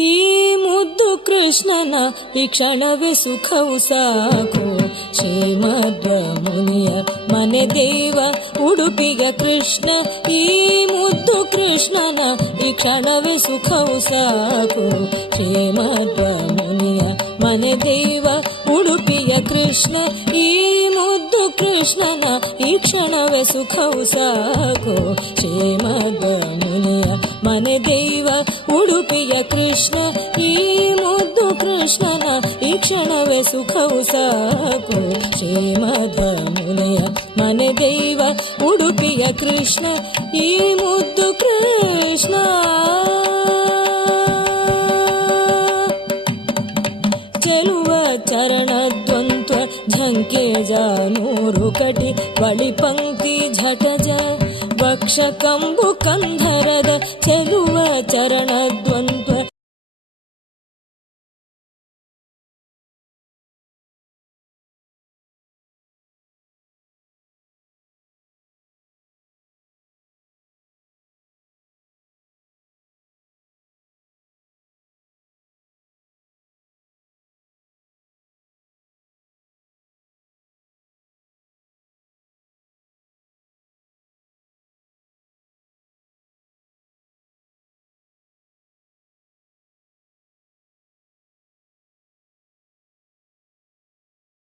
ಈ ಮುದ್ದು ಕೃಷ್ಣನ ಈ ಕ್ಷಣವೇ ಸುಖವು ಸಾಕು. ಶ್ರೀಮದ್ ಮುನಿಯ ಮನೆ ದೇವ ಉಡುಪಿಗ ಕೃಷ್ಣ, ಈ ಮುದ್ದು ಕೃಷ್ಣನ ಈ ಕ್ಷಣವೇ ಸುಖವು ಸಾಕು. ಶ್ರೀಮದ್ ಮುನಿಯ ಮನೆ ದೇವ ಉಡುಪಿಯ ಕೃಷ್ಣ, ಈ ಮುದ್ದು ಕೃಷ್ಣನ ಈ ಕ್ಷಣವೇ ಸುಖವು ಸಾಕು. ಶ್ರೀಮದ್ ಮುನಿಯ ಮನೆ ದೇವ ಉಡುಪಿಯ ಕೃಷ್ಣ, ಈ ಮುದ್ದು ಕೃಷ್ಣನ ಈ ಕ್ಷಣವೇ ಸುಖವು ಸಾಕು. ಶ್ರೀಮದ್ ಮುನಿಯ ಮನೆ ದೇವ ಉಡುಪಿಯ ಕೃಷ್ಣ, ಈ ಮುದ್ದು ಕೃಷ್ಣ. ಚೆಲುವ ಚರಣದ್ವಂತ್ವ ಝಂಕೆ ಜಾನೂರು ಕಟಿ ಬಳಿ ಪಂಕ್ತಿ ಝಟಜ ವಕ್ಷ ಕಂಬು ಕಂದ